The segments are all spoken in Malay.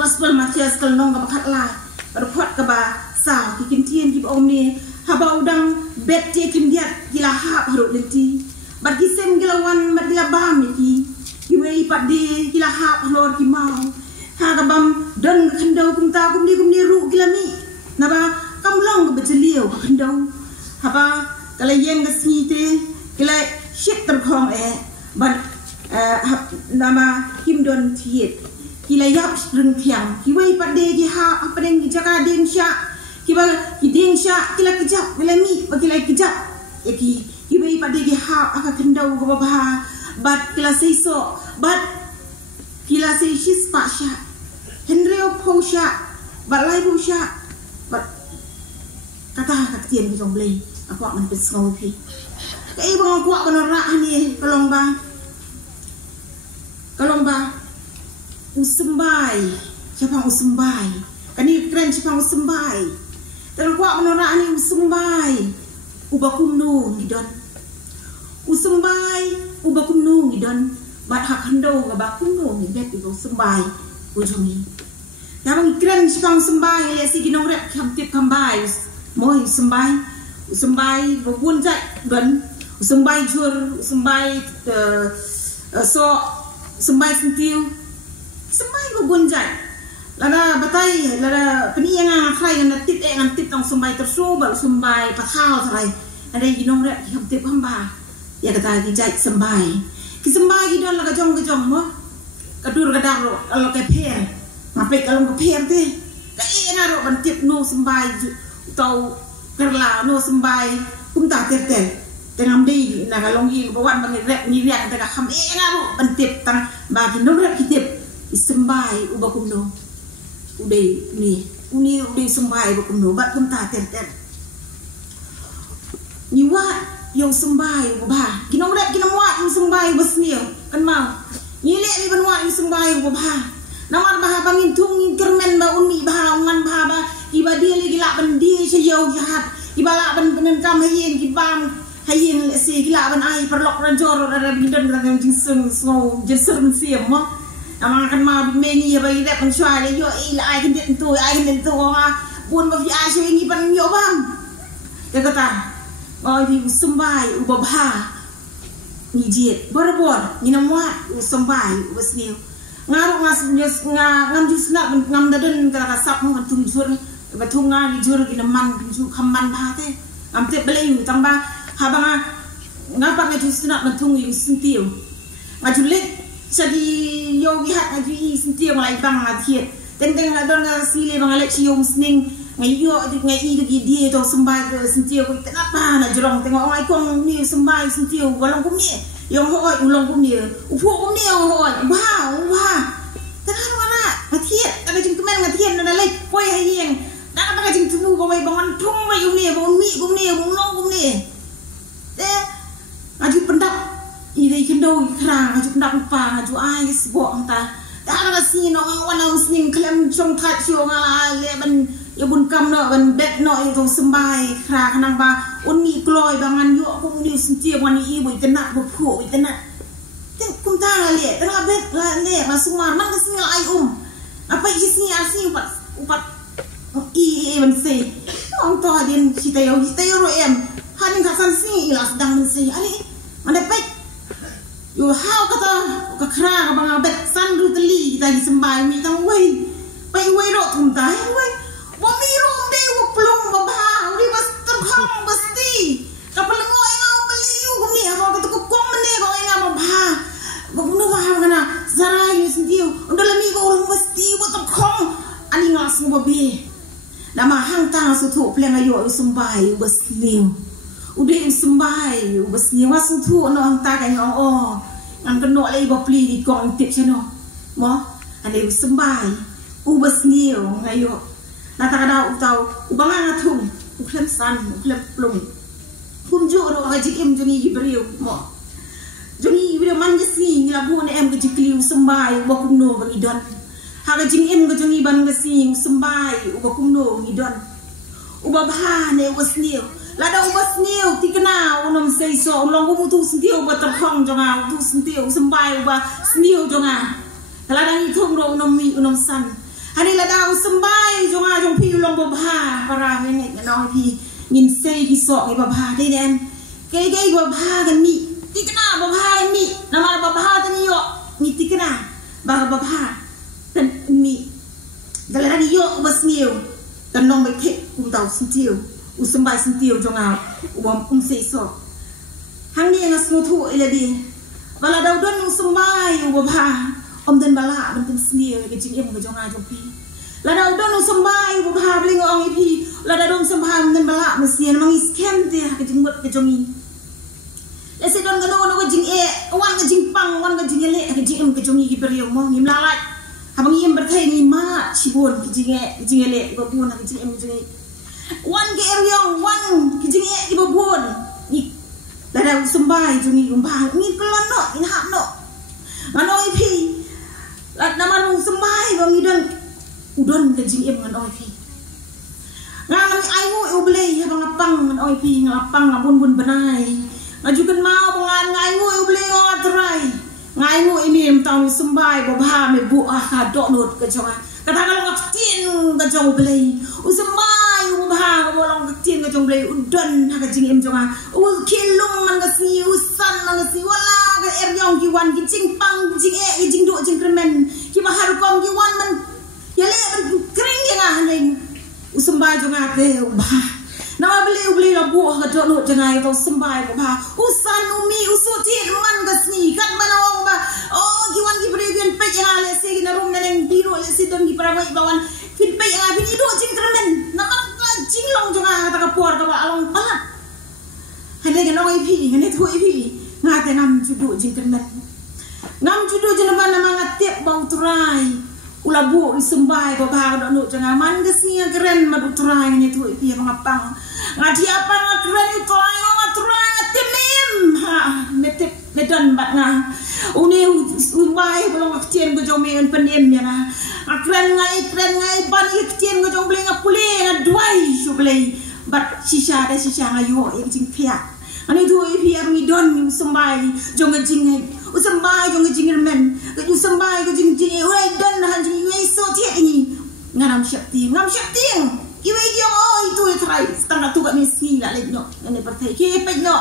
gospel Matius kelong ka bakat la report ka ba sa kikin tien ki om ni haba udang bet je kim diat gila hap haruk lenti bat kisem gila wan mat gila bam ki wei pat di gila hap lor ki mau ha ka bam deng khendau kum ta kum ni ru gila mi na ba kam long ka bejeliu ka khendau haba kala yen ka si te gila shit ter khong bat nama kim don tiet kila yap reng tiang kiwai pade ki ha apa deng jaga deng sya kiba ki deng sya kila kejap kila mi kila kejap ki kiwai pade ki ha aka kendau go ba bat kila seiso bat kila sei shis pa sya hendreo po sya bat lai po sya bat kata tien ki jong blei aku man pes ngau pi kai bang aku kan ra ni kalong ba usembai siapa usembai kani keren siapa usembai terus kuat menora ni usembai ubakumnu ngidon usembai ubakumnu ngidon bat hak hendo ga bakumnu ngibet itu usembai ujungi namang keren siapa usembai le si ginong rek kamtip kambai moi usembai bobun jai don usembai jur usembai so usembai sentiu sembai go gonjai lada batai lada peniang khai ngan tip tong sembai tersu bal sembai pathau sarai ada ginong rek ki hamtip hamba ya kata ki jai sembai ki don la jong mo kadur kadar kalau ke pher ngape kalau ke pher te ka ngaro bantip no sembai tau kerla no sembai kum ta ter tengam di na kalong hi bawan bang rek ni riak ta ka kham ngaro bantip tang ba ginong rek kitip sembai ubakumno udah sembai ubakumno bat kum ta ter ni wat yang sembai ubah kinong rek kinong wat yang sembai besnio kan mau ni lek ni ban wat yang sembai ubah nawan bah bangin tung kermen ba unmi bah ngan bah ba iba dia lagi lak ban dia sejauh jahat iba lak ban penenkam hayin kibam hayin se gila ban ai perlok ranjor ada bidan kan jinsung so jesur siam mo ama kan ma meni ya bagi dak pensua le yo ila ai kan tu ma pun ba fi asu ini pan yo bang dia kata oh di sembai ubah ni jet bor ni namwa sembai usniu ngaru ngam di snap ngam daden ka sap mo tung jur ba tunga ni jur ki man ju khamman ba te am te beleu tamba habanga ngapa ngi snap tung yu sintiu ngajulek jadi yogi hat ngaji sintia ngai bang ngaji tenteng adon sile bang alek siom sning ngai yo ngai i dia to sembai ke sintia ko kenapa na jorong tengok ngai kong ni sembai sintia walong kum ni yang hoi ulong kum ni upu kum ni hoi wah tenang mana ngatiet ada jing kemen ngatiet na dalai poi hayeng na apa jing tunu ko mai bangon tung mai kum ni bon mi kum ni bon long kum ni ngaji pendak ide kendo krang aju ndak pa aju ai sbo anta ta ga si no wana usning klem chong that sio nga le ban ya bun kam no ban bet no itu sembai kra kanang ba unmi kloi bangan yo kum ni sintie wani i boi tenak bo phu i tenak ten kum ta le ta bet le masumar man kasi ai apa isi asi upat i ban se ong to din sitayo ro em hanin kasan si ilas dang se ari mana pek yo how kata ka kra ka bang bet san rutli kita disembai mi tang wei pai wei ro tum tai wei bo mi ro de wo plong ba ba uri bas ter khong bas ti ka pelngo ngau beli yu ko ni ha ka ko kom ne ko nga ba ba bo no ba ha kana zarai ni sintiu undala mi ko rum bas ti bo ter khong ani ngas mo be nama hang ta su thu pleng ayo sembai bas ni udah sembai bas ni wasu thu no ta ka ngong ngan keno lai ba pli di kong tip chano mo ane sembai ubas niu ngayo nata kada utau ubanga ngathum uklem san uklem plum pumjo ro haji em joni gibriu mo joni gibriu man gesi ngila bu ne em ga jikliu sembai ba kumno ba ngidon ha ga jing em ga joni ban gesi sembai uba kumno ngidon uba bha ne wasniu lada ubas niu tikna unom sei so long ko mutu sintiu ba terkhong jonga tu sintiu sembai ba sniu jonga lada ni thong ro unom mi unom san Hani la daw sembay jong pi long babha para ngai ngai pi ngin sei ki sok i babha de den ke babha kan mi tikna babha mi nama babha tan yo ni tikna ba babha tan mi dalam yo bas niu tan long bai thek tau sintiu sembay sintiu jong sei sok hang ni ngas mutu ile di bala daw don sembay babha dan bala ben sendiri ke jing em ke jonga jong pi la daw don sembay bu ha bling ong pi la daw don sembay dan bala mesti mang scam dia ke jing ke jongi la se don gano ke jing wan ke jing pang wan ke jing le ke jing em ke jongi ki beriu mo ngim lalat habang yem berthai ni ma chibon ke jing le ke bun ke jing em ke jongi wan ke eriong wan ke jing ke bun ni la daw sembay jongi gumbang ni kelon no in hap no ngano pi nama nung sembay bang udon ke jing em ngan oi pi ngang ayu ublei bang apang ngan oi pi ngapang ngabun benai ngajukan mau bangan ngayu ublei ngatrai ngayu ini tau sembay babha me bu dok not ke jonga kata kalau ngaktin ke jong ublei sembay babha bolong ngaktin ke jong ublei udon ke jing em jonga kilung man kasi usan man kasi wala ke eryong kiwan ki jing pang jing ki jing do jing kremen ki bahar kom ki wan man ya le kring ya ngai sembay jonga ke bah nama beli la bu ka do no jangai to sembay bah usan umi usuti man gasni kan manawang ba ki wan ki bregen pe ya le se ki na rum neng biro le si don ki paramai bawan fit pe ya bini do jing kremen nama jing long jonga ta ka por ka ba along pala hande ke noi pi hande thui pi ngate ngam judu jing kremen ngam judu jenama nama ngatep bau turai ulabu sembay babha do no jangan man gesnya keren madu turai ni tu pi mangapang ngati apa ngakren itu ayo ngaturai timim ha metep medan bat nga uni umbai belum aktien go jomen penem ya na akren ngai ban aktien go jong bleng apule ngadwai su blei bat sisa ngayo yang jing pia ani tu pi mi don sembay jong jing sembay jong jing men sembay go jing oi don han jing we so tie ni ngam siap ting iwe jong oi tu trai setengah tu kat mesi la le no ngane partai ki pe no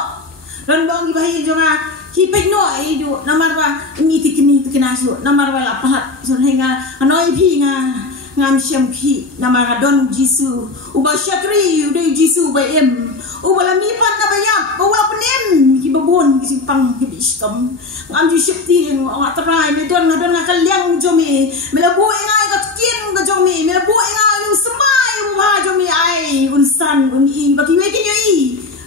ron bang ki bahai jonga ki pe no du namar ba mi tikini tikina su namar ba la pahat so henga anoi pi nga ngam siam ki namar don jisu uba syakri ude jisu ba em ubala mi pan na bayap bawa penem ki babon ki simpang ki bistom ngam ji syakti ngak terai me don ngakaliang jomi mela bu ngai ka kin ka jomi mela bu ngai sembay ba jomi ai unsan uni bagi we ki yoi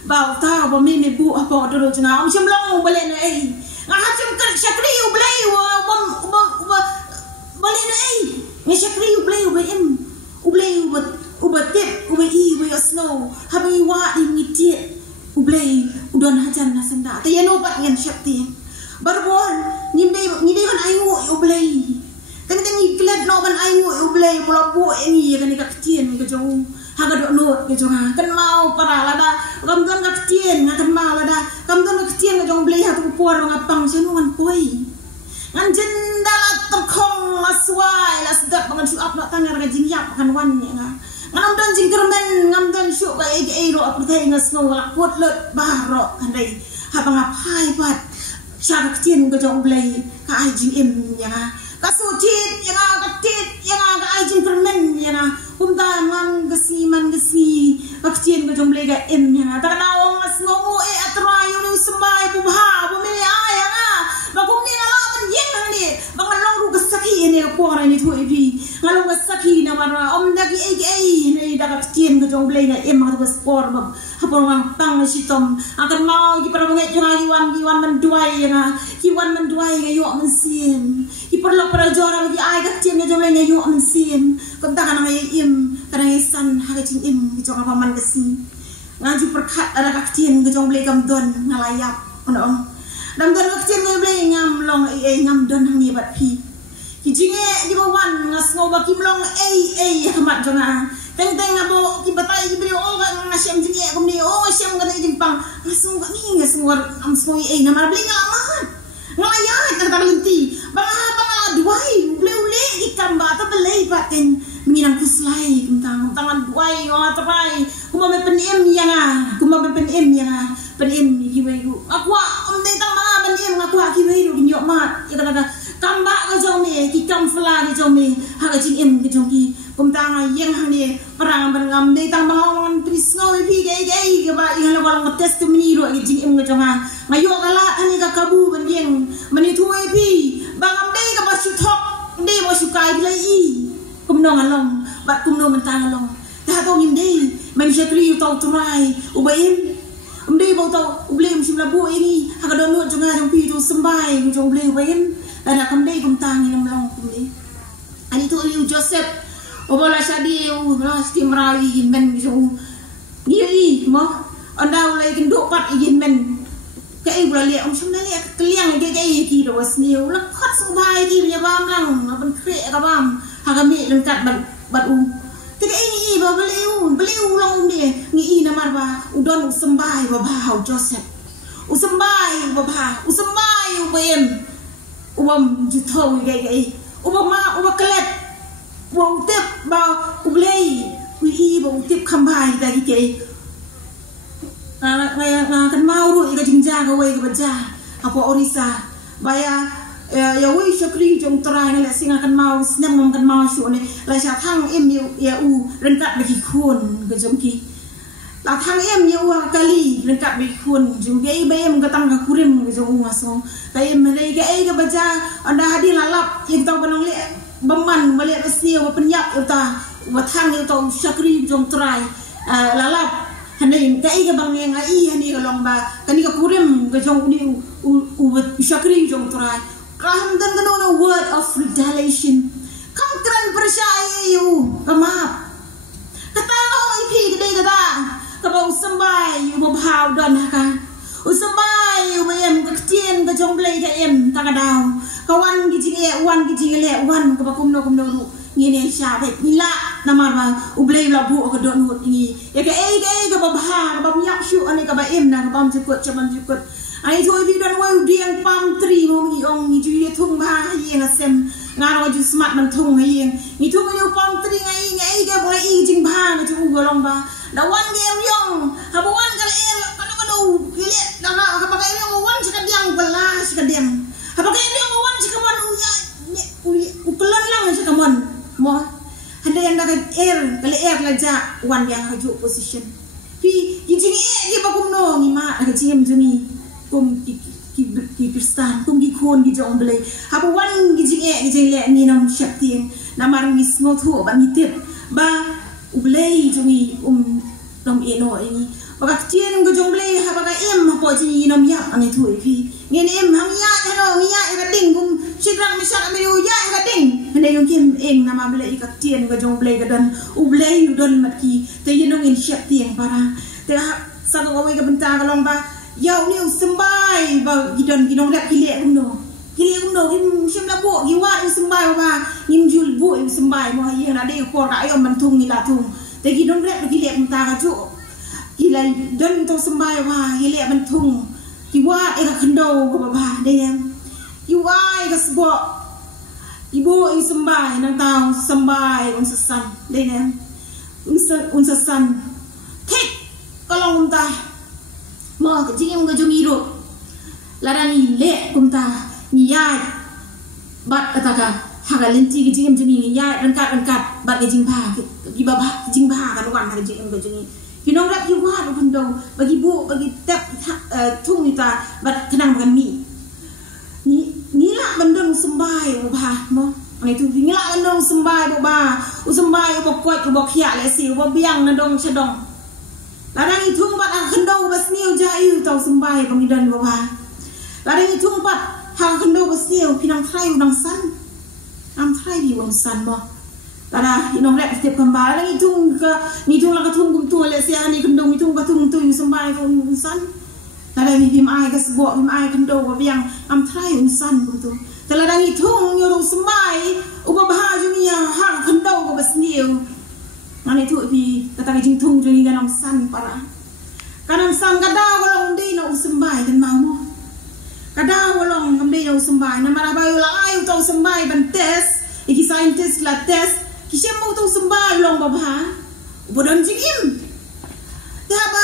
ba ta ba me bu apa do jna am chim long bale na ai ngah chim kan syakri ublei bale na ai me syakri ublei em ublei ubatep ubai snow habi wa imiti ublei udon hajan na senda ta yano pat ngan syakti barbon ni kan ayu ublei kan iklat no ban ayu ublei pulapu ini kan ikatien ke jong haga do no ke jong kan mau para lada kam don katien kan mau lada kam don katien ke jong ublei hatu por ngapang senuan poi ngan jendala terkong laswai lasdat bangan su up nak tanya ga jingyap kan wan ya ngam don jing kermen ngam don su ga ro apurtai ngasno lakut lut baro kan dai habang apai pat syar katien ke jong ublei ka ai jing em ya kasutit yang katit yang ajin permen yang umda man gesi akcien ko jomble ga em yang ta nawong as ngomo atrayo ni sembay bubha bumili aya nga bagum ni la ban yen ni bang long ru gasaki ni ko ra ni thoi pi ngalo gasaki na mara om da ki ai ni da akcien ko jomble na em ma ko sport ba hapon mang pang sitom akan mau ki para ngai giwan menduai nga kiwan menduai nga yo man sim perlu perjora bagi ai kat cien ga jomle nya yo am sim ko ta kana ngai im kana ngai san ha ga cin im ki jong apa man gesi ngaju perkat ada kat cien ga jomle gam don ngalayap ono dam don kat cien ga ble ngam long ngam don hang ni bat pi ki jinge di bawan ngas ngo ba kim long hamat jonga teng ngabo ki batai ki brio o ga ngasem jinge ko ni o ngasem ga ni jingpang ngasung ga ni ngasung am soi na mar ble ngalamat ngalayat ka talenti bang duai bleu ni ikam ba ta belai paten menginang kuslai tentang tangan duai orang terai kuma me penem yang kuma me penem yang penem ni kiwei ku aku om dei tang ma penem aku kiwei ku nyok mat ya kata kamba ka jong me ki kam fla ki jong me ha ka jing em ki jong ki kum tang yang hang ni perang berngam dei tang ma on pris ngoi pi gai ke ba yang la ko testimony ro ki jing em ka jong ngayo kala ani ka kabu ben yang mani tuai pi bangam dei ka ba su thok dei ba su kai bilai i kum nong along bat kum no mentang along ta to ngim dei mem shakri to turai ubaim dei bo to ublem sim la bu ini ha ka don no jong jong pi to sembai jong ble ubaim ada kum dei kum tang ni long kum dei ani to liu Joseph obola shadi u la stim rawi men jong ni mo andau lai kin do pat yin men cái vừa lẹ ông xong đấy lẹ cái liang cái đồ nhiều nó khát sung vai đi nhà bam lăng nó vẫn khệ các bam hàng cái mẹ lên cắt bật u cái gì mà beliu long đi nghĩ nó mà bà u don u sum bài và bảo Joseph u sum bài và bảo u sum bài u bem u bom ju thâu cái u bom ma u bom klet u tiếp bao u play u u tiếp khăm bài cái kan mau ru ka jingja ka wei ka baja apa orisa baya ya wei shakri jong trai la singa kan mau snam kan mau shu ne la sha thang em ya u ren kat be ki khun ka jong ki la thang em ya u kali ren kat be khun jong ge be em ka tang ka kurim ka jong u asong ka em rei ka ka baja anda hadi lalap ik tau banang le baman bale rasio penyap uta wa thang ya tau shakri jong trai lalap hani cái bang yang ai hani ka long ba kani ka kurim ka jong ni u shakri jong trai kam dan no word of retaliation kam kran percaya you kamap kata oi pi de kata ka ba usambai you bo hau don ka usambai you ba em ka tien ka jong blai ka em ta ka daw ka wan ki jing e wan ki jing le wan ka ba kum no ni ne sha be ila namar ba ublei la bu ka don hot ni ya ka ka ba ha ba nyak shu ani ka ba em na ka bam jukut chaman jukut ai thoi bi don wai riang pam tri mo mi ong ni ju ye thung ba ye na sem nga ro ju smart man thung ha ye ni thung ni pam tri ngai ka ba i jing ba na chu go long ba da wan ge yong ha ba wan ka le ka do ki le da ka ba ka yong wan chi ka diang ba la chi ka diang ha ba ka yong wan chi ka wan u pelan lang chi ka mon mo handa yang dapat kalau la ja wan yang haju position pi jing ki ba kum no ni ma ka jing juni kum ki kristan kum ki khon ki jong blai ha ba wan ki jing le ni nam shap ting na mar mi smo thu ba mi tip ba ublai juni nom e no ini ba ka tien ko jong blai ha ba ka em ha po ji nam ya ani thu pi ni em hang ya no ya ka ding kum sigrang mi sak mi ya ka ding handa yung kim eng nama bela ikat tien ka jong blai ka dan ublai yu don mat ki te yenong in shap tieng para te sa ko wei ka benta ka long ba yau ni sembai ba gidon ginong dak kile kum no kim sim la bo gi wa sembai ba nim jul bo sembai mo ye na de ko ra yo man thung ni la thung te gidong dak kile benta ka ju kila don to sembai wa ye man thung ki wa e ka khando ko ba de yang ki wa e ka sbo ibu yang sembai nang tahu sembai unsasan dene unsasan tek kalau unta mo ke jing em ga jong iro larani le kunta niya bat ataka haga lenti ke jing em jong niya rangkat bat ke jing ba ki ba jing ba kan wan ha jing em ga jong kinong rak yu wa pun dong bagi bu bagi tap thung ita bat kenang kan mi ni la bandung sembai ba mo ani tu ni la bandung sembai ba u sembai ba kwat ba khia le si ba biang na dong chadong la dang i thung bat ang khando ba sniu ja yu tau sembai ba mi dan ba la dang i thung bat hang khando ba sniu pinang thai u dang san am thai di wang san mo la da i nong rek step kamba la i thung ka ni thung la ka thung kum tu le sia ni khando mi thung ka thung tu yu sembai ko san la da mi ai ka sbo mi ai khando ba biang am thai u san kum tu kalau dah hitung yang semai, ubah bahasa dunia hang kendau ko basniu. Mana tu pi kata jing tung jing ganam san para. Ganam san kadau walong di na usembai kan mau. Kadau walong ngambi na usembai na marabayu lai utau sembai bantes iki scientist la test ki shemo tu sembai long baba bodon jingim taba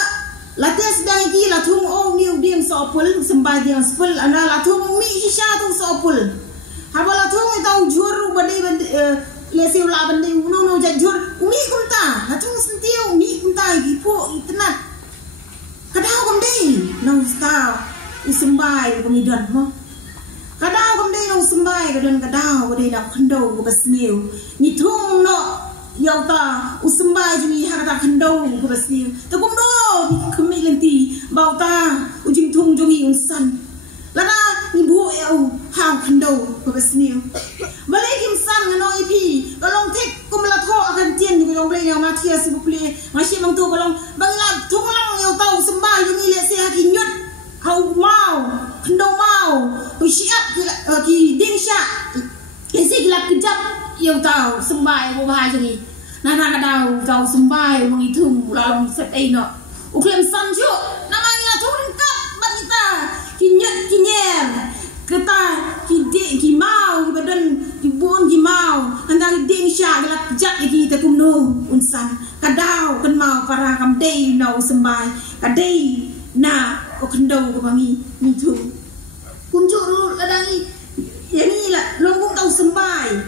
la test dang ki la thung o niu ding so pul sembai ding spul ana la thung mi sha tu so pul haba la thung tau juru bade le siu la bande no jajur mi kunta la thung sentiu mi kunta gi po itnat kadau kom dei no sta usembai ko mi don mo kadau kom dei no sembai ko don kadau ko dei la khando ko basniu ni thung no yau ta usembai juni ha ta khando ko basniu to kom do khmi lenti bau ta ujing thung jongi unsan lana ni bu eu ha khando ko basniu balai kim san no ipi kalong tek kum la tho akan tien ni ko blai ma thia si bu ple ma shi mang tu kalong bangla thung lang yau ta usembai juni le se ha ki nyot hau mau khando mau tu siap ki ding sha esik lap kejap yau tau sembai bo ba juni nana kadau tau sembai wangi thum la long set ai no uklem san chu nama ni la thun kap bat kita ki nyet ki nyer kita ki mau ki badan ki bon ki mau andang ding sha lap kejap ki ta kum no unsan kadau kan mau para kam dei no sembai kadei na o khando ko bangi ni thu kunju ladangi yani la longgung tau sembai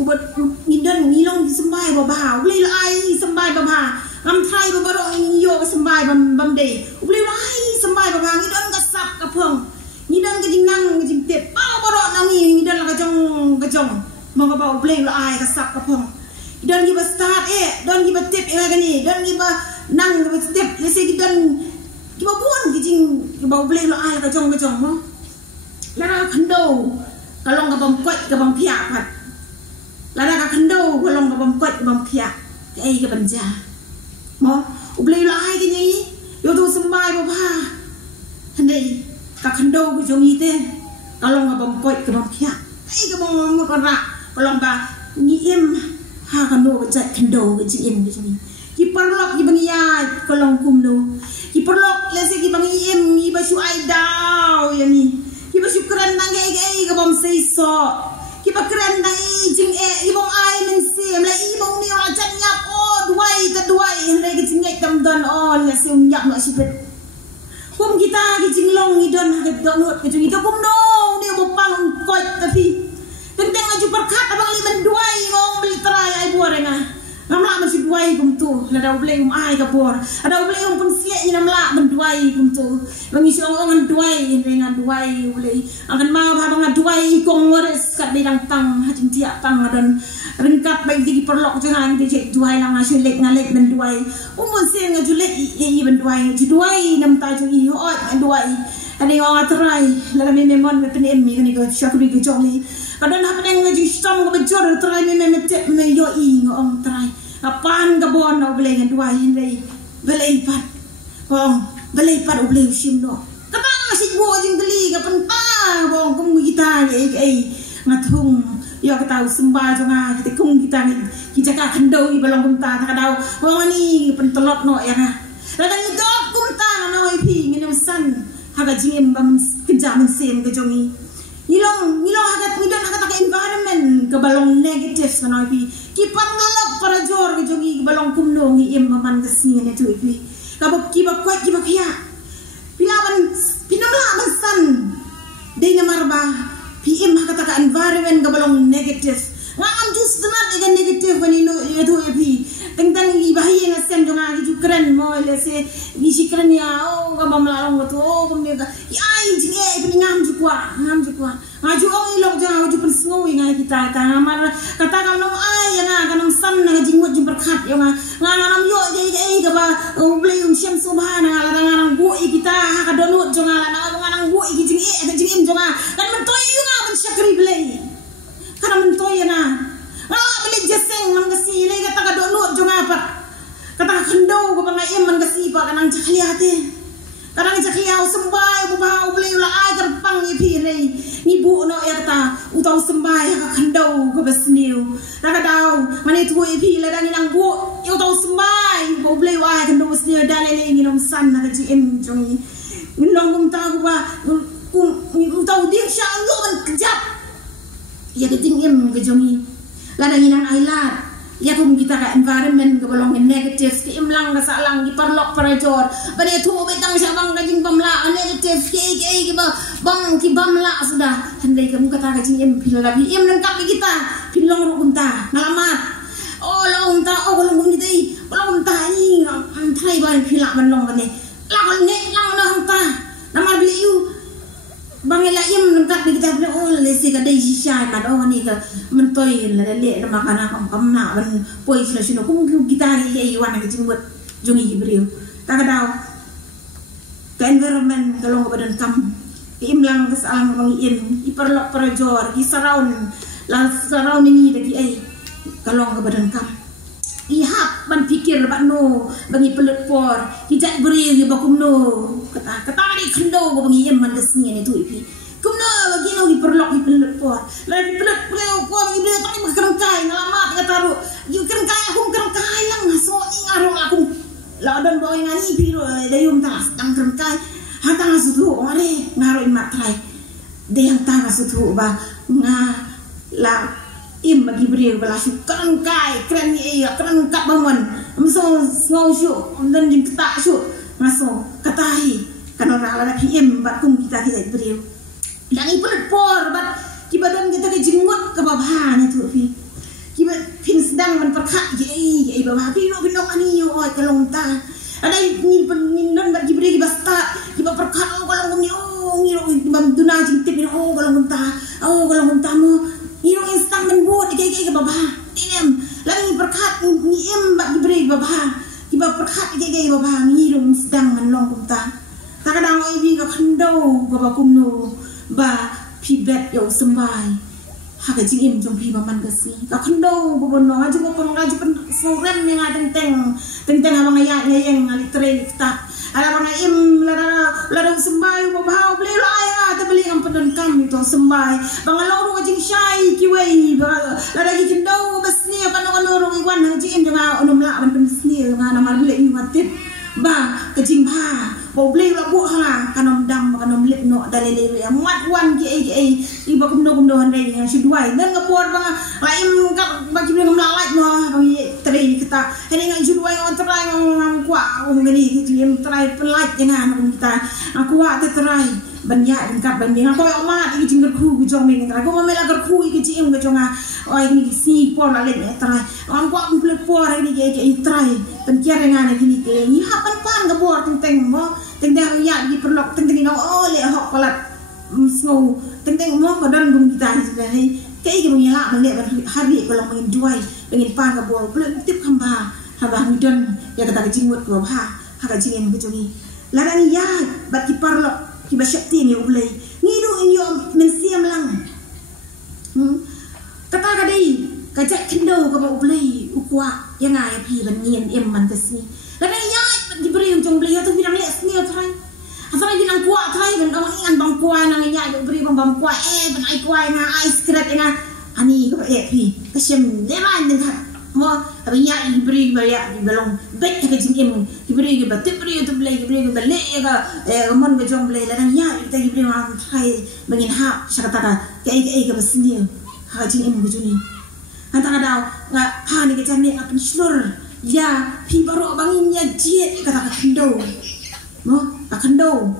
ubat ngidan ngilong sembai baba ulai lai sembai baba ngam thai baba ro yo sembai bam dei ulai lai sembai baba ngidan ka sap ka phong ngidan ka jing nang jing tep pa baro nangi ngidan la ka jong mo ka ba ulai lai ka sap ka phong ngidan gi ba start don gi ba tep ga ni don gi ba nang ba step lese gidan ki ba buon ki jing ki ba ulai lai ka jong mo la na khando kalong ka bam kwat ka bam phia pat lada ka khando kalong ka bam kwat ka bam phia ke ai ka banja mo ublei lai ki ni yo tu sembai ba pha handai ka khando ku jongi te kalong ka bam kwat ka bam phia ai ka bam mo ka ra kalong ba ni em ha ka no ka chat khando ka ji em ki ni ki parlok ki bang ya kalong kum no ki parlok lese ki bang em ni ba shu ai dau ya ni ki ba syukran nang ai ka bom sei so ki ba kran nang jing i bom ai men sim la i bom ni la chan nyap o duai hre ki jing ai tam don on ya sim nyap no sipet kum kita ki jing long ni don ha don hot ki jing to kum no ni bo pang kot tapi tentang aju perkat abang liman duai ngong beli terai ai borenga namla man si duai kum tu la da blei ai ka bor ada blei pun sie ni namla man duai kum tu bangi si ong duai dengan duai blei akan ma ba bang duai kong wares kat bidang tang ha jing tia tang dan ringkat bai di perlok jangan di cek duai lang asyik lek ngalek dan duai umon sen ngajulek i ban duai ju duai nam ta ju i oi duai ani o atrai la me memon me pen emmi ni go syakuri go jongli kadang apa yang ngaju stom go bejor trai me tet me yo i ngong trai apan ka bon no bleng duai hindai belai pat oh belai pat o bleng sim no kata si bo jing geli ka penta bong kum kita ai ngathung yo ka tau semba jonga kita kum kita ni kita ka khando i balong kum ta ka dau bong ni pentelot no ya ha la dan itu kum ta no i pi ngin san haga jing bam kejam sem ke jongi Nilong hagat ngidon hagat ka environment ke balong negatif sanoy pi ki pangalok para jor ke jongi ke balong kumno ngi em maman kesni ne tu pi kabab ki ba kwat ki ba khia pilaban pinamla ban san de marba pi em hagat ka environment ke balong negatif ngam just not again negative when you know itu pi tentang i bahaya ngasem jonga ki jukran mo le se gi sikran ya o ka bam la long to o kum ne ka ai jing e pi ngam jukwa ngaju ong i lok jonga ju pen sngowi ngai kita ta ngamar kata kam no ai nga kanam san na jing mo jum berkhat yo nga nam yo je ka ba blei syam subhana la nganam bu i kita ka donut jonga la nganam bu i jing em jonga dan mentoy yo nga men syakri blei kana mentoy na beli jeseng man kasi le kata ka donut jonga pat kata khando ko bangai em man kasi pa kanang jakliate kanang jakliau sembai bu bau beli la ai pang ni pi re ni bu no ya kata utau sembai ka khando ko basniu ka dau mani tu pi le dan nang bu utau sembai bu beli wa khando basniu dalele ni nom san na ji em jongi ni long kum ta ko ba kum utau ding sha lo man kejap ya ke ting em ke jongi lada hinang ailat ya kum kita ka environment ka bolong negative ki imlang ka salang di parlok parajor bade tu betang sabang ka jing pamla negative ki ba bang ki bamla sudah handai kamu kata ka jing em pilala bi em lengkap kita pilong rukunta ngalamat oh long ta oh long ni dei long ta ni thai ban pilak ban long ni lang ne lang na ta nama beli you bang ela im lengkap kita beli oh lesi ka dei shisha mat oh ni ka mentoy la le na makana kam na ban poi sino kum kita ye wan ka jing buat jungi beriu ta ka daw ka environment ka long badan kam im lang ka salang bang im iperlok parajor ki surround ni dagi ai kalong ka badan kam ihap ban pikir ban no bangi pelet por hijat beri ni bakum no kata ni khendo go bangi em man kesni ni tu ipi kumno bagi no di perlok di pelet por la di pelet por ni dia tak kerengkai ngalamat kata taru di kerengkai aku kerengkai lang so ni ngarong aku la dan boy ngani piro dayum ta tang kerengkai hatang sutu ore ngaro imat trai de yang tang sutu ba nga la im bagi beri bala su kerengkai keren ni kerengkat bangun so ngau su dan jing ketak su ngaso katahi kan orang ala PM bat kum kita beri dan i pelet por bat ki badan kita ke jenggot ke babha ni tu pi ki pin sedang man perkhat ye babha pino ani yo oi kalong ta ada ni dan bat ki beri ki basta ki ba perkhat kalong ni ni bam duna jing tip ni kalong ta mo iro instan men buat ke babha inem lagi perkhat ni em bat diberi babha iba perkhat ke babha ni iro sedang men long kum ta kadang oi bi ka khando babha kum no ba pi bet yo sembai ha ka jing em jong pi ba man ka si ka khando bo no aja ko pang aja pen soren ni nga teng abang ayat yang ali train ta ala bang em la sembai babha beli la ta beli am pen kam itu sembai bang lo jing shai ki wei la gi khando basni ka no lo wan jing em janga onum la ban pen sni nga na mar beli ni matip ba ka jing pha bo beli la bu ha kanom dam kanom lip no dalele ya mat wan ki iba kum do handai yang sidwai dan ngapor bang laim ka bagi beli ngam la no bang trai kita ini ngan sidwai on trai ngam kwa ngani ki em trai pelat jangan kita aku wa trai banyak lengkap banding aku omat iki jing gerku ku jong meng aku mamela gerku iki jing ke jonga oi ni si por la le trai on kwa kum pelet por ini ke trai penkiar dengan ini ke ni hapan pan ke bor teng mo teng ya di perlok teng no le hok palat snow teng mo ko dan bum kita ni ke bung ya le hari ko long meng duai pengen pan ke bor pelet tip khamba haba midon ya kata jing wot ko ha ka jing ke jongi la dan ya bat ki perlok ki ba syakti ni ulai ngidu inyo men siam lang kata ka dei ka jak kendo ka ba ulai ukwa yang ai pi ban nien em man ka si la dai ya di beri jong beli tu bilang le sni thai asal bilang kuat thai ban orang ingan bang kuai nang ya beri bang kuai ban ai kuai nga ai skret nga ani ka ba pi ka sem de ban den khat mo abia ibri ba ya di balong bet ka jing em ibri ke batte bri tu beli ibri ke le ga mon ga jong beli la nang ya kita ibri ma thai bangin ha syakata ka ka basni ha jing em bujuni antara daw nga ha ni ke jamni akan slur ya pi baru bangin ya jet kata kendo mo akendo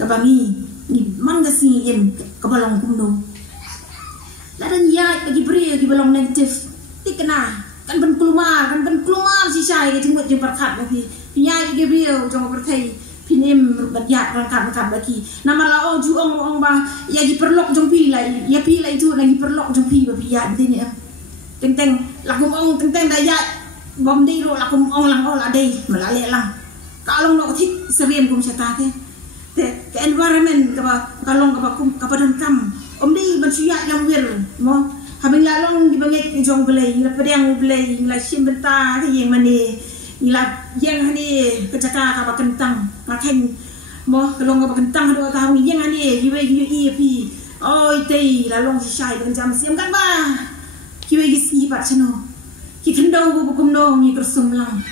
ka bangi ni mangga si em ka balong kumno la dan ya bagi bri di balong negatif tikna kan ben kelumar si sai ke timut jeng perkat lagi nyai ke brio jong pertai pinim berjat rangkat lagi nama la o ju ong ba ya di perlok jong pi lai ya pi lai tu lagi perlok jong pi ba ya de ni teng lakum ong teng dayat bom di ro lakum ong lang ol adai malale lang kalong no thik seriem kum chata te environment ka kalong ka kum ka padan kam om di ban suya yang wir mo habing lalong di bangek jong belai la pedang belai la sim benta ke yang mani la yang hani kecaka ka kentang makan mo kalong ka kentang do ta wi yang ani hiwe yu pi oi tei lalong si sai ban jam siam kan ba hiwe gi si pat chano ki kendo bu kum no ni kersum lang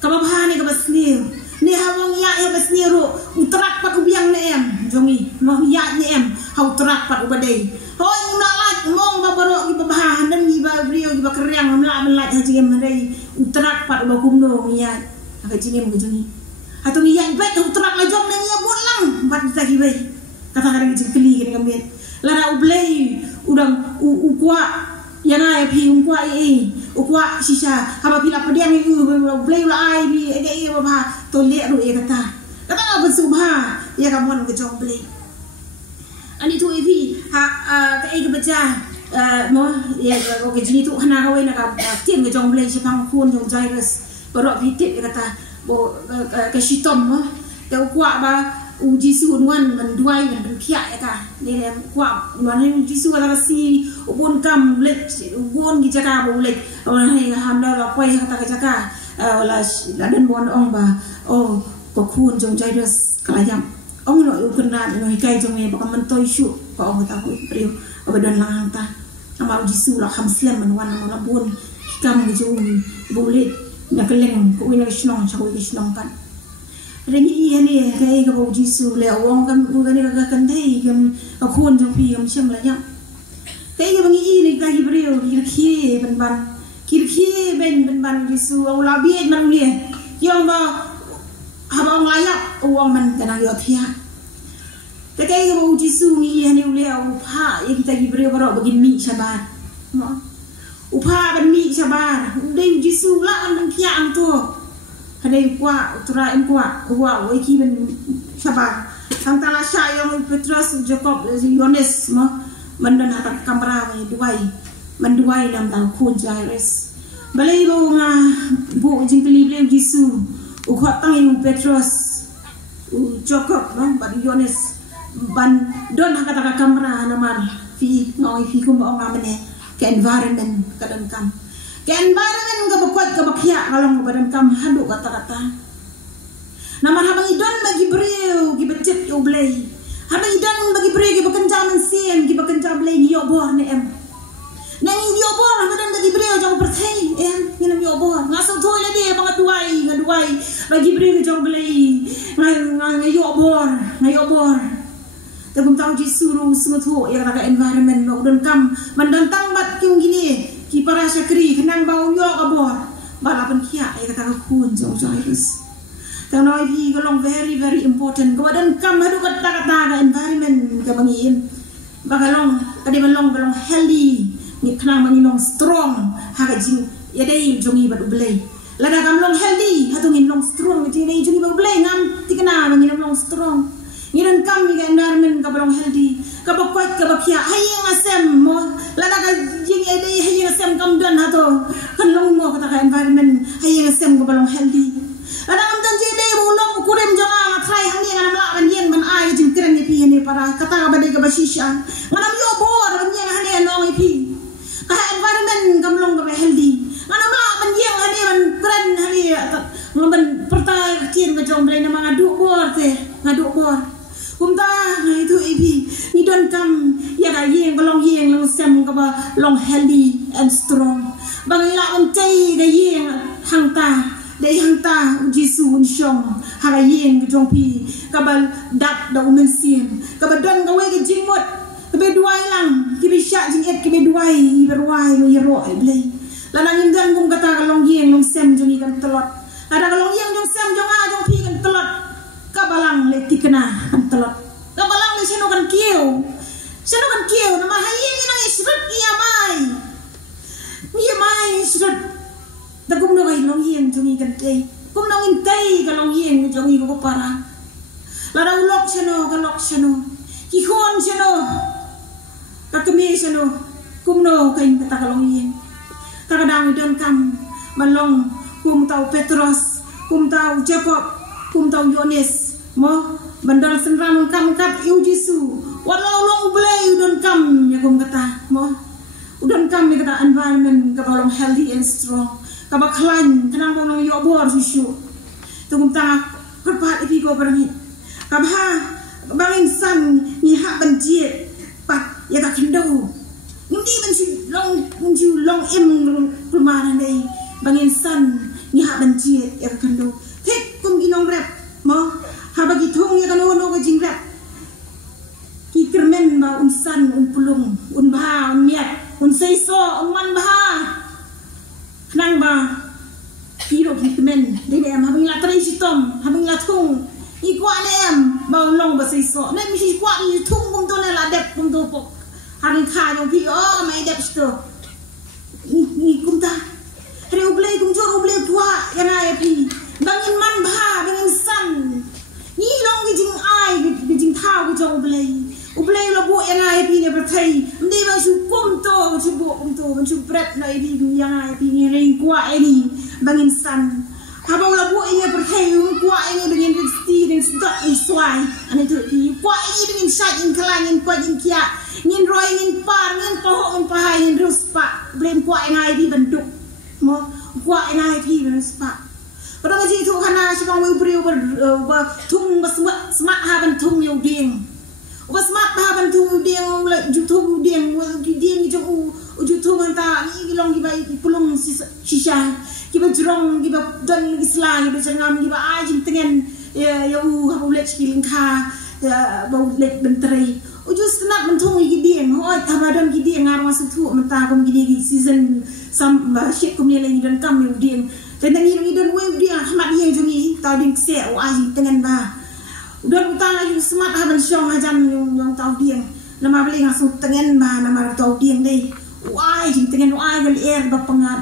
ka ba ni ka basni ni hawang ya basni ro utrak pat ubiang ne em jongi mo ya ne em hau utrak pat ubadai hoi mong babarok iba bahan dan iba brio iba keryang melak haji menai utrak pat uba kumno iya aga jingem gujungi atau iya baik utrak la jong dan iya bolang pat tagi bai kata kadang jengkeli gini kambet lara ublei udang ukwa yang ai pi ukwa ukwa sisa haba pila pediang ublei la ai bi ege iya ba to le ru e kata apa subha ya kamu ke jong blei ani tu ibi ha ka ke baca mo ya ko ke jini tu hana hawe na ka tien ke jong blei sipang kun jong jairus borok bitit kata bo ke sitom mo te kwa ba uji sunuan menduai dan kia ya ka ni le kwa nuan uji su kata si ubun kam lek ubun gi jaka bo lek ona he handa la kwai kata jaka wala dan bon ong ba oh ko kun jong jairus kalayam ông nội yêu cần đạn người cây trong này bọn mình tôi chịu có ông ta hội brio ở bên đơn lang ta ông bảo Giêsu là khăm xem mình quan là buồn cầm cái chung vô lệ là cái leng của người Shnong cho người Shnong kan rồi nghĩ này cái bảo Giêsu là ông cái này cái cần thấy cái khuôn trong phi ông xem là nhá cái bằng nghĩ này cái brio kia bên ban kia bên ban Giêsu ông là biết mình liền nhưng mà habang layak uang man kanang yothia tekay mo Giêsu mi hani ulea upha ya kita gibre baro bagin mi sabar mo upha ban mi sabar dei Giêsu la an kia ang to hadai kwa utra em kwa wa oi ki ban sabar ang tala sha yong Petrus Jacob Yohanes mo mandan hatak kamera mai duai manduai nam tang khun Jairus balai bo nga bo jingkli ble Giêsu ukhat tang Petrus Jacob no ban Yohanes ban don kata kamera namar fi ngoi fi kum ong amane ke environment kadang kam ke environment ga bakot ga bakya kalong badan kam hadu kata namar habang idon bagi breu gi becet yo blei habang idon bagi breu gi bakenja men siem gi bakenja blei yo bor ne em nang yo bor hadan bagi breu jong perthai em ni yo bor ngaso thoi le dia bang duai bagi breu jong blei ngai yo bor Tagum tahu Giêsu sungut ho ya kata environment no don kam mandantang bat kyung gini ki para syakri kenang bau yo kabor balapan kia ya kata kun jong Jairus tang noi bi golong very important ko dan kam hadu kata environment ka bangin bagalong kadi balong healthy ni kenang mani long strong haga jing ya dei jongi bat ublei lada kam long healthy hatu ngin long strong ti dei jongi bat ublei ngam tikna mani long strong ngiran kami ga environment ka balong healthy ka bakwat ka bakya hayeng asem mo lada ka jing ede hayeng asem kam dan hato kan long mo ka environment hayeng asem ka balong healthy lada am dan jede bulong kurem janga try hangi ngam la kan yeng man ai jing kren ni pi ni para kata ka badai ka basisha manam yo bor kan yeng hane no pi ka environment kam long ka healthy manam la man yeng hane man kren hane ngaban pertai kien ka jong blai na mga bor te ngadu bor kumta itu ibi ni don kam ya ga yeng balong yeng long sem ka ba long healthy and strong bang la on tay ga yeng hangta Giêsu un shong ha ga yeng jong pi ka ba dat da umen sim ka ba don ga we ga jingmot ka be duai lang ki be sha jing et ki be duai berwai mo yero ai blai la nang indan gum kata ka long yeng long sem jong kan telot ada ka long yeng jong sem jong a jong pi kan telot kabalang le tikna antelot kabalang le sino kan kieu nama hayin ina isrut iya mai isrut tagum no kai long yeng jongi kan tei kum nang intei ka long yeng jongi ko para lara ulok sino ki khon sino ka kemi sino kum no kai kata ka long yeng kadang don kam malong kum tau Petrus kum tau Jacob kum tau Yohanes mo bandar senram kam kat iu Giêsu walau long blai udon kam ya kum kata mo udon kam ya kata environment ka balong healthy and strong ka baklan tenang balong yo bor susu tum ta kerpat ipi ko berani ka ba bang insan ni hak banjie pat ya ka kendo ndi man si long em rumah dei bang insan ni hak banjie ya ka kendo tek kum ginong rep mo habagi thong ya kan no ko jingrap ki kermen ba unsan un pulung un ba un miat ma hero kitmen de em habing la trai sitom habing la thung i kwa le em bao long ba sai so ne mi si kwa i thung kum to ne la dep kum to pok habing kha jong pi oh mai dep sto ni kum ta re ublei kum jor ublei tua yang ai pi bangin man bha bangin san ni long gi jing ai gi jing thao gi jong ublei la bu yang ai pi ne prathai ndi ba su kum to su bu kum to man su pret na i pi yang ai pi ni re kwa ai bangin san habang la bu inge prathai kwa inge bangin sti ring dot in swai ane tu pi kwa inge bangin shat in klang in kwa in kia ngin roi ngin par ngin po ngin pa hai ngin ruspa blem kwa ai pi banduk mo kwa ai pi ruspa padang ji tu khana sibang wi priu ba thung ba smart ha ban thung yu ding ba smart ha ban thung ding la ju thung ding ki ding ju ju thung anta ni long ki ba pulung shisha ki ba jrong ki ba don ki sla ki ba jangam ki ba ai jing tengen ya ha ulet ki lingkha ba ulet bentri uju snap ban thung ki ding hoi ta ba don ki ding ngar ma su thu mata kom ki ding season sam ba shit kom ni la ni don kam yu ding dan ni don we dia hamat ye jongi tau ding se o ai tengen ba don utang yu smart ha ban shong ajam yung tau ding nama beli ngasu tengen ba nama tau ding dei wai jing tengen wai gal er ba pangat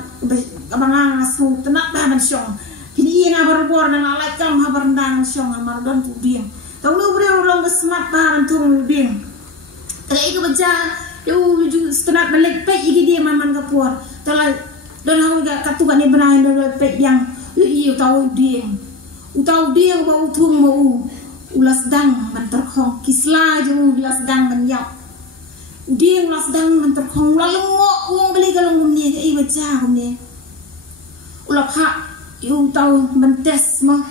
abang ngasu tenak ba ban shong kini ye na bor na lai kam ha barndang shong mar don tu ding tau lu bre long ba smart ba ban tu ding tai ke baca yu ju tenak balik pe igi dia maman kapur talai dan aku gak katukan ni benar dan pek yang iya utau dia bau thum mau ulas dang menterkong kisla je ulas dang menyap dia ulas dang menterkong lalu uang beli kalau ngomni ke baca ngomni ulap hak utau mentes mah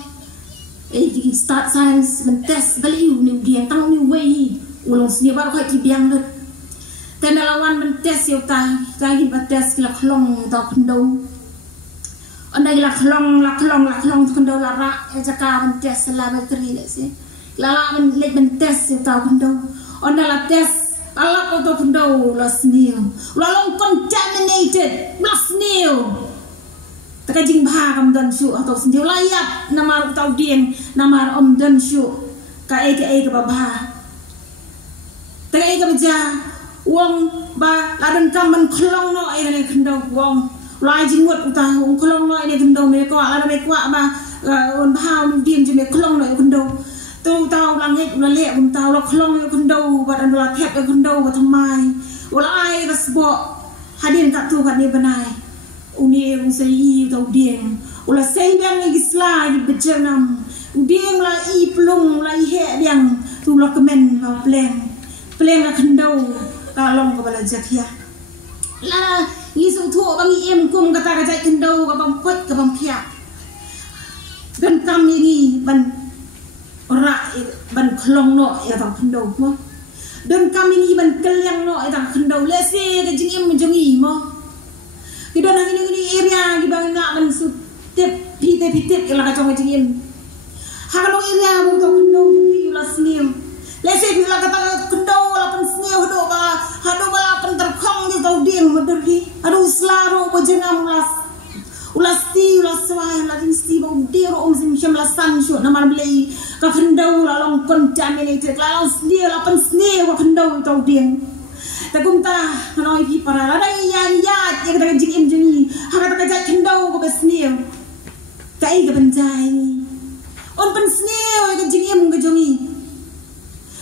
di start science mentes beli ni dia tang ni way ulang sini baru kai kibiang lut dan lawan mentes yo ta lagi bates la klong ta kendo andai la klong kendo la ra jaka mentes la bateri le si la men le mentes yo ta kendo andai la tes ala ko to kendo la snil la long contaminated la snil taka jing bha kam dan su atau snil la yap namar tau dien namar om dan su ka ke ba bha taka ke baja uang ba ladan kaman klong no ai ne kendo uang lai jing wat uta uang klong no ai ne kendo me ko ala me kwa ba on phao diem je me klong no kendo tu tao lang het la le un tao la klong yo kendo ba dan la thep yo kendo ba thamai wala ai rasbo hadin ka tu kan ni banai uni un sei tau diem wala sei bang ni gisla di bejanam diem la i plung la i he biang tu la kemen la pleng la kendo kalong ka bala jakia la ni su thu bang em kum kata ka jai kendo ka bang pot ka bang khia gan kam ni ban ra ban khlong no ya ta kendo mo dan kam ni ban kelyang no ya ta kendo le se ka jing em jong i mo ki dan ni area ki bang na ban su tip pitep la ka jong jing em ha lo area mo to kendo jing la snim le se la kata kendo la pan sneo do ba hado ba pan terkhong di tau ding maderi adu slaro bojengam ulas swai la sti ba diro sim sham la san shu namar blei ka kendo la long contaminated la long sneo la pan sneo ka kendo tau ding ta kumta hanoi pi para la dai yan ya ka jing em jini ha ka ja kendo ko ba sneo kai ga banjai ni on pan sneo ka jing em ga jongi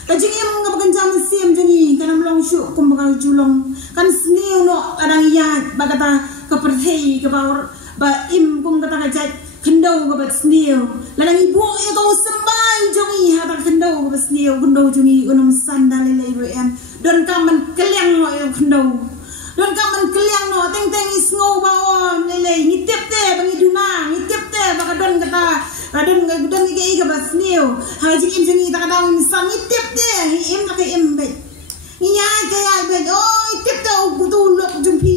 kajing em nga bagan jam sim jani kanam long shu kum bagal julong kan sneo no kadang ya bagata ka perthei ka ba im kum kata ka jat kendo ka ba sneo ladang ibu ya ka sembai jongi ha ta kendo ka ba sneo kendo jongi unum sandal le le em don ka man kelyang no kendo don ka man kelyang no teng is ngo ba on le ni tep te bangi duna ni tep te ba ka don kata radon gudan ke ga basneo haji im jengi ta kadang san ni tip de im ta ke im be ni ya ke ya be oi tip ta u tu lo jung pi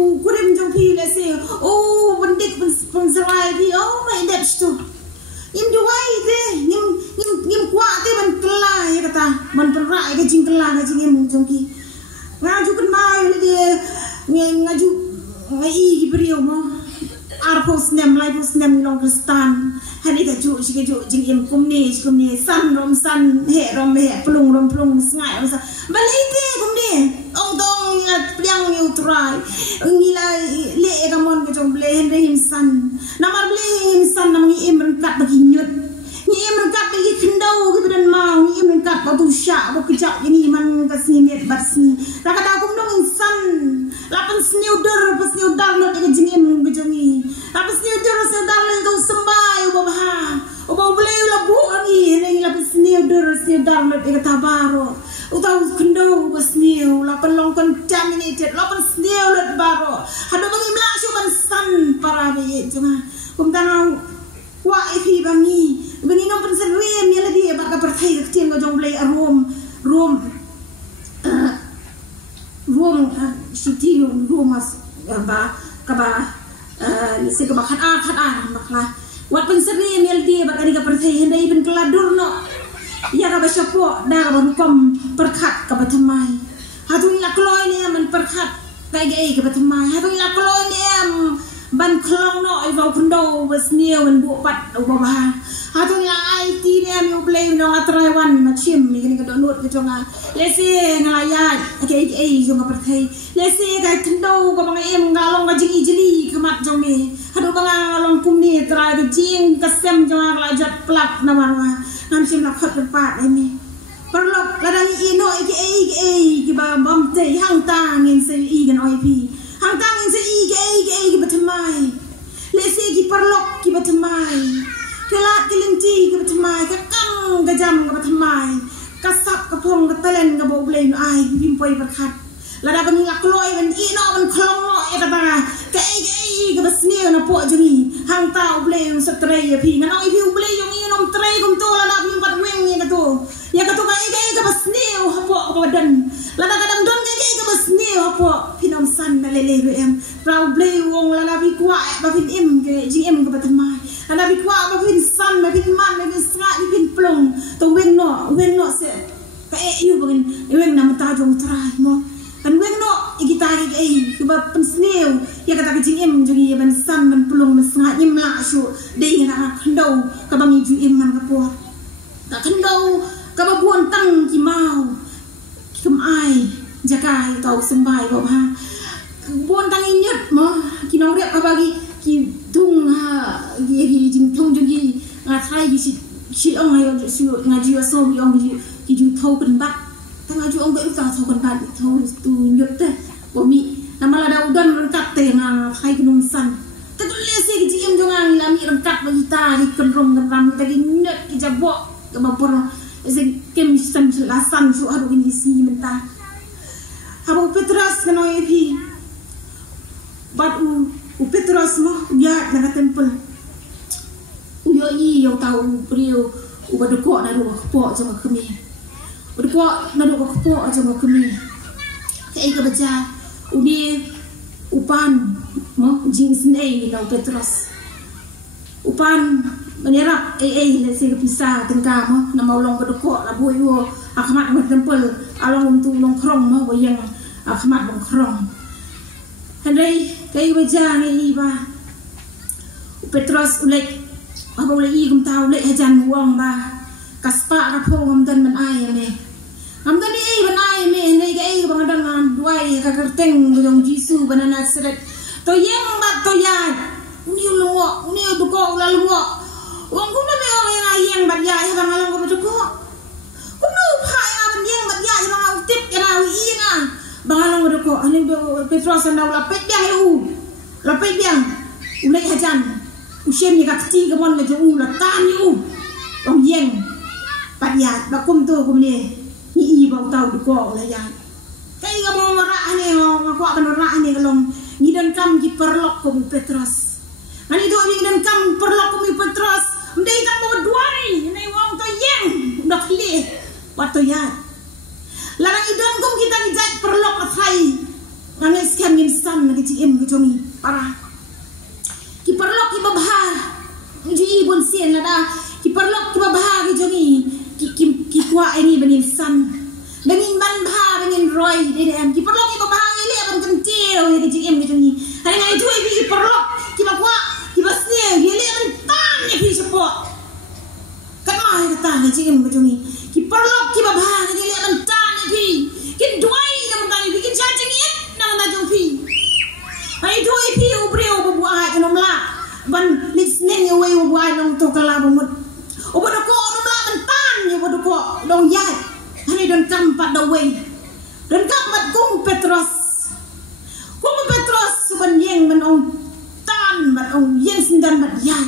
u kurim jung pi le se o bandik pun sarai pi oh my that stu im du wai de nim kwa te ban kla ya kata ban perai ke jing kla ke jing im jung pi ngaju kan mai le de ngaju ngai gi brio mo post nem lai post nem long kristan hani ka ju jing im kum ni san rom san he rom he plung sngai rom sa balai te kum ni ong dong ya pliang yu trai ngi la le ka mon ka jong ble hen him san namar ble him san nam ngi im ran kat bagi nyut ngi im ran kat bagi kendau ke badan mau ngi im ran kat ba tu sya ba kejak ini man ka sini met bat sini ra ka da kum dong san lapan sniu dar lo ke jing im ke jongi lapan sniu dar lo tu sembai uba ha uba ble la bu ngi ngi lapan sniu dar lo ke tabaro utau kendau ba sniu lapan long contaminated lapan sniu lo baro hado bangi mla shu ban san para be jonga kum tanau wa ipi bangi nom pen serem ya lagi ba ka perthai ke tim ko jong ble rom shiti rumas ba kaba se ka khat a makla wat pen seri mel dia ba ka perthai hendai ben keladur no ya ka ba syapo da ka ban kom perkhat ka ba thamai hatung la kloi ne man perkhat kai ge ka ba thamai hatung la kloi ne ban klong no ai va kundo was niu en bu pat ba ba hatung la ai ti ne mi play no atrai wan ma chim mi ni ka do nut ka jonga lesi ngalaya ke jonga perthai lesi ka kundo ka bang em ngalong ka jing ijli kamat jong mi hadu bang ngalong kum ni trai ka jing ka sem jonga la jat plak na marwa nam sim la khat pa ai ni perlok ladang i no ki ba bam te hang ta ngin se i gan oi pi hang ta ngin se i ki batamai lesi ki perlok ki batamai kelat kelinti ki batamai ka kang ka jam ka batamai ka sap ka pong ka talen ka bo blem ai pim poi perkhat lada ban la kloi ban i no ban klong no e ka ba ka ka basne na po juni hang ta blem sa trei pi ngano i pi blem yung i nom trei kum to lada pim pat weng ni ka to ya ka to ka basne ha po ka badan lada ka dam don ka basne ha po pinom san na lele em rau blem wong lada pi kwa ba pin em ke jing em ka batamai lada pi kwa ba pin san ba pin man ba pin sra ba pin plong to weng no se ka yu bangin weng na mata jong trai mo kan weng no ikita ki ba pen sneu ya kata jing em jong ya ban san ban plong ban sra im la shu de na khandau ka bang ju em man ka po ta khandau ka ba buon tang ki mau kum ai jakai tau sembai ba ha buon tang inyut mo ki no rep ka bagi ki tung ha ki jing thong jong ki nga thai ki si ong ai su nga ji so ki ong ki ju thau kan bat ta nga ju ong be ka thau kan bat thau tu nyut te bo mi namala da udan rengkat te nga thai ki num san ta tu le se ki ji em jong ang la mi rengkat ba kita ki kan rom kan ram ta ki nyut ki jabo ka ba por ese kem san la san su adu ki si menta Abu Petras kano epi bat u Petras mo ya na temple uyo i yo tau priu u badko na ru ko jong kemi badko na ru ko jong kemi kai ka baca udi upan mo jing snei ni tau Petras upan menyerap le se pisa tengka mo na maulong badko la boi wo akamat mo temple along tu long krong mo bo yang akamat long krong handai kai baca ni ba Petros ulek apa boleh i kum tahu lek hajan wong ba kaspa ka pho ngam dan man ai me ngam dan i ban ai me nei ga i bang dan ngam duai ka kerteng yong jisu banana seret to yeng ba to ya ni lo ni bu ko la lo wong kum na me ong ya yeng ba ya bang along ko bu ko kum no pha ya ban yeng ba ya bang au tip ya au i na bang along bu ko ani Petros andau la pe biang la pe biang ulek hajan usiem ni kakti ke mon le jung la tan yu ong yeng pat ya ba kum tu kum ni ni i ba tau du ko la ya kai ga mo ra ni ngo ko kan ra ni kalong ni dan kam ki perlok ko Petros ani do ni dan kam perlok ko Petros ndai kam mo duai ni wong to yeng dak le wat to ya larang idon kum kita ni jat perlok athai ngangai scam ngin san ni ci em ko jomi para ki perlok ki babha ji bon sien la da ki perlok ki babha ki jongi ki kwa ini benin san benin ban bha benin roy de em ki perlok ki babha ni le ban kan teo ni ji em ki jongi hari ngai tu ki perlok ki babwa ki jim kejungi ki perlok ki babha ki le man tan pi kin duai na man pi kin charging it na man jong pi ai duai pi ubreu bu ai nom la ban listening away bu ai long to kala bu mut obodo ko nom la man tan ni obodo ko dong yai hani don kam pat the way don kam mat kung Petros ban yeng man ong tan mat ong yeng sindan mat yai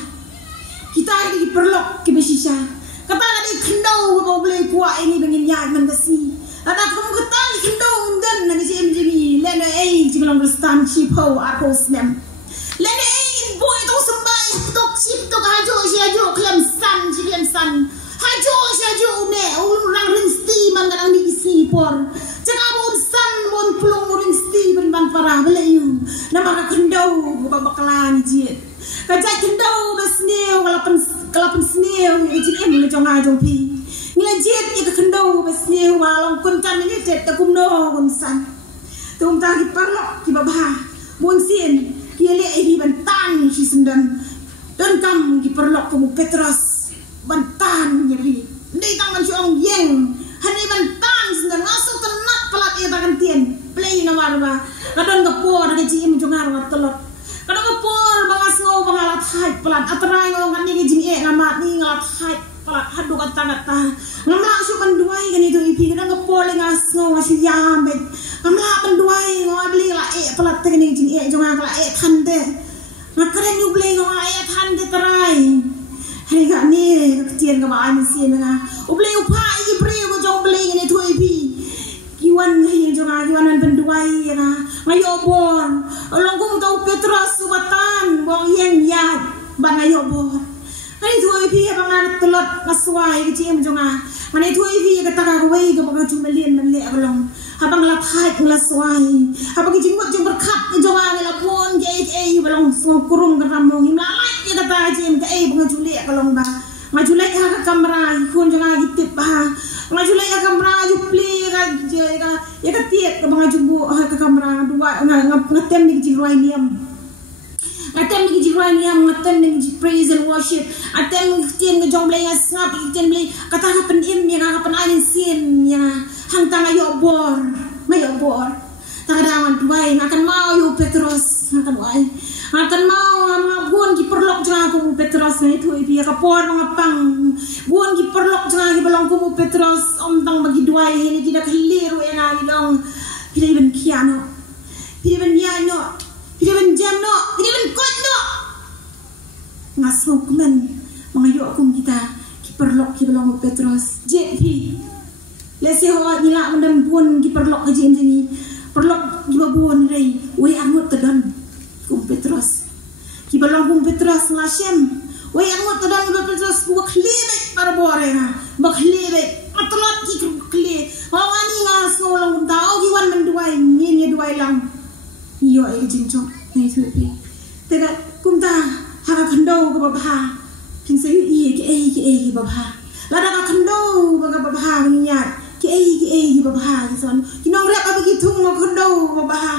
kita ini perlok ke besisha kata ada kendo bawa boleh kuat ini dengan yai man kasi ada kamu kata kendo dan nanti jem jemi lena jenglang berstan chipo aku snem lena boy tu sembai tok chip tok hajo siajo klem san hajo siajo ne orang rinsti man kadang di isi por jangan bon san bon pulung rinsti ban parah belayu nama kendo babakalan jit kajak kendo besneu kalapan sneu jit em jong ajong pi ngajit ya kendo besneu walong kun kan ini tet takum no kun san tum ta ki parlok ki babha bon sien ki le ai bantan si sendan dan kam ki perlok kamu Petros bantan ya pi ndai tangan siong yeng hani bantan sendan masuk tenat pelat ya tangan tien play na warba kadon gapor ga jim jongar wat telot kadon gapor bangaso bangalat hai pelat atrai ngong kan ni jing ngamat ni ngalat hai pelat hadu kata kata ngamla su kan duai kan itu ipi kadon gapor ngaso ngasi yambet ngamla kan duai ngabli la pelat te ni jing jongar la thande makaren yu blay ngong thande trai hai ga ni tien ga ba ni sien nga ublay upai ibre go jong blay ni tu ipi kiwan yang juga kiwanan penduai ya ngayo bon olong kum tau Petros subatan bong yang yad bang ayo bon ani tuai pi bang telot ngaswai kecim juga mane tuai pi kata kawai ke bang cumelien menle olong abang lathai ngaswai abang jinggot jing berkat juga ngela pon ge balong kurung keramong himlalai ya kata jim ke bang culik olong ba ngajulai ha kamera kun juga gitip ba ngajulai ya kamera ju play ya ka tiet ka mga jubo ka kamera dua ngatem ni jiroy niam ngatem ni jiroy niam ngatem ni praise and worship atem tien ga jong blay snap tien blay kata ka penim ya ka penain sin ya hang tang ayo bor tagadangan duai akan mau yo Petros akan wai akan mau buon ki perlok jang aku Petros ni tu ibi ka por mga pang buon ki perlok jang ki balong ku Petros om tang bagi duai ni tidak keliru yang ngi dong pili ben kiano pili ben yano pili ben jamno pili ben kotno ngasmo kumen mga yo aku kita ki perlok ki balong Petros JP lesi ho ni la mendem buon ki perlok ka jim ni perlok ki buon rei we amut tedan kum Petros ki balong kum Petros ngasem we amut tedan kum Petros ku klebe para borena baklebe atlot ki kle wani ngaso long tao ki wan menduai ni duai lang yo ai jincho nei thupi tega kum ta ha khando ko babha kin se i ki babha la da khando ba babha ni ya ki babha ki son ki nong rep abi ki thung ko khando babha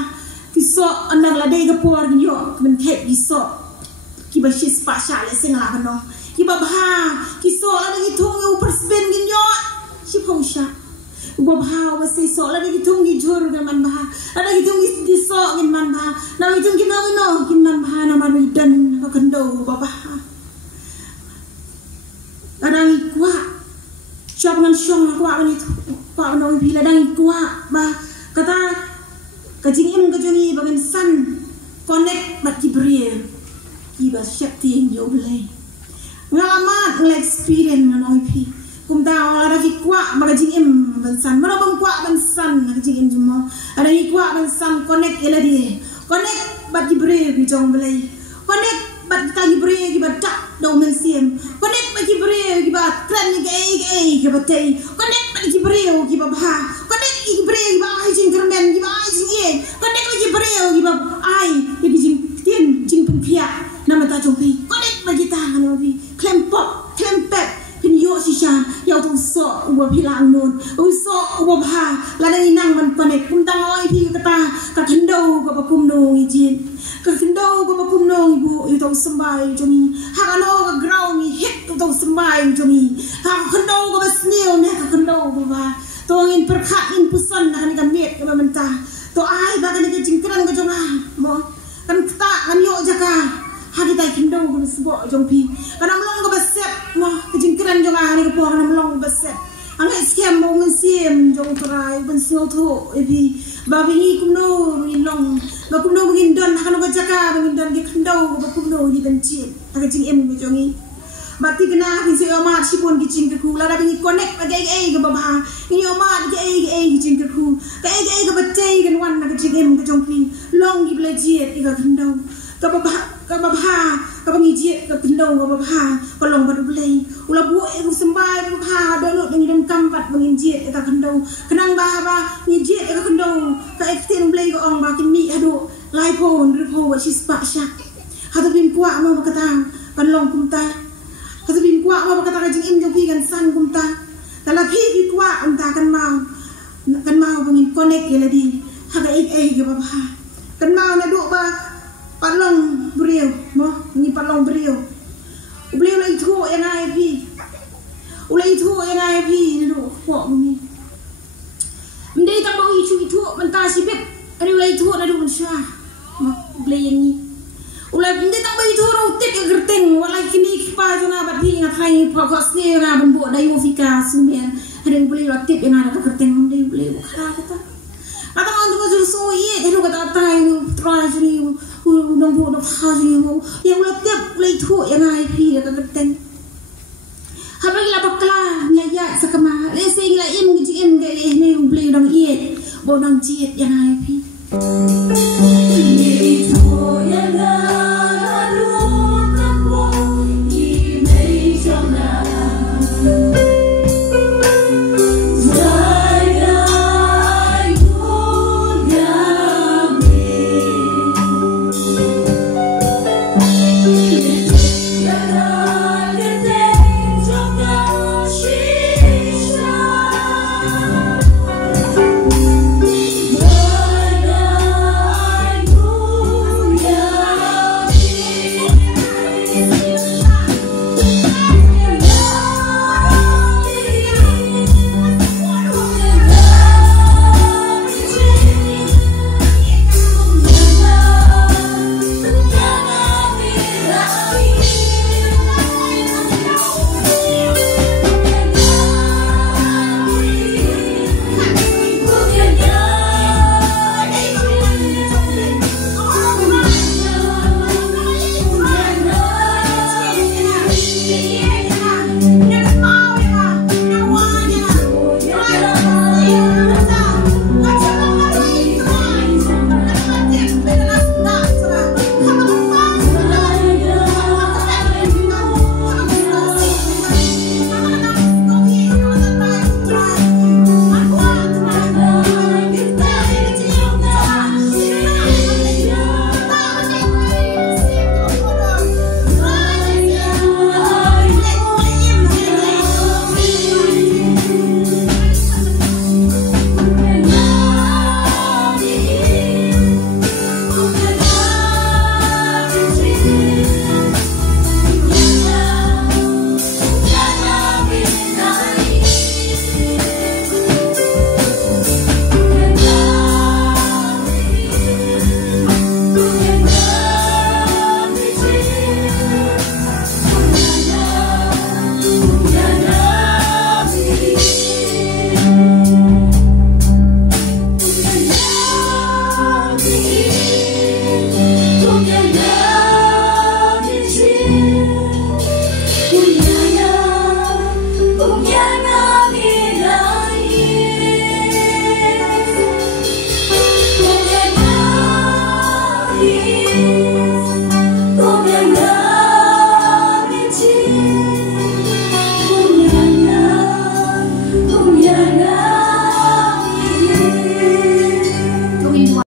ki so anang la dei ka por ki yo men thep ki so ki ba shis pa sha le sing la no ki babha ki so la ki thung u persben ki yo si phosha babha wa se so la ki thung ki jor ga man ba la ki thung ki so ki man ba la ki thung ki no ki man ba na man dan ka khando babha adang kwa siap ngan syong kwa ni kwa no bi la dang kwa ba kata kajing im kajungi bagen san connect bat Jibril ki ba syakti yo blay ngalamat ngel experience nganoi pi kum ta ala fi kwa ba kajing im ban san mana bang kwa ban san kajing im jumo ada ni kwa ban san connect ela di connect bat Jibril bi jong blay connect bat ta Jibril ki ba tak do men siem connect bat Jibril ki ba tran ki ba tay connect bat Jibril ki ba ba connect Jibril ki ba ai jing kermen ki ba ai jing ye connect bat Jibril ki ba ai ki jing tien jing pun pia nama ta jong pi connect bat kita ngano pi klem pop klem pep pin yo si sha yo tong so wa pi lang non so wa ba la dang inang man connect kum tang oi pi kata ka kendo ko ba kum no ijin ka kendo ko ba kum no ibu yo tong sambai jong ha ano ka ground ni hit tong semai jomi ha kendo ko basnil ne ka kendo ba to ngin perkhat in pusan na kan met ka mentah to ai ba kan ke jingkran ka jonga mo kan kta kan yo jaka ha kita kendo ko sbo jongpi kan amlong ko basep mo ke jingkran jonga ni ko kan amlong basep angai scam mo ngin sim jong trai ben sno tho ebi ba bingi kumno ngin long ba kumno ngin don kan ko jaka ngin don ke kendo ba kumno ni ben chi ha ke jing em ko jongi bati kena ki se oma sipon ki cing ku la da bingi connect ba ge ke ba ni oma ge ki cing ku ge ke ba tei kan wan na ke cing em ke jong pi long ki ble ji e ka kendo ka ba ka bingi ji ka kendo ka ba ka long ba ble ula bu e ku sembai ba do lo bingi dem kam bat bingi ji e ka kendo kenang ba ni ji e ka kendo ka extend ble ko ong ba ki mi ado lai po ri wa si spa sha ha to bin kwa ma ba ka ta kan long kum ta kasi bin kuat apa kata kajing im jong pi kan san kumta dalam pi kuat umta kan mau pengin connect ya ladi haga ke bapa kan mau na duk ba palong beriau mo ni palong beriau beliau lai thu yang ai pi ulai thu yang ai pi ni duk kuat ni mendai tak bau isu itu mentah sibet ada ulai thu na duk sya mo beliau yang ni ulai mendai tak bau itu rautik yang gerteng walai kini pa jonga bat pi ngatai pokok ni nga benbo dai mo fika sumian ada boleh latip yang ada kerteng mendai boleh buka kata kata orang tu macam so ye dia kata tai try juri nong bo nong ha juri yang latip boleh thu yang ai pi kata kerteng apa gila bakla nyaya sakama le sing la im gi em ge le ni boleh dong ye bo dong jiet yang ai pi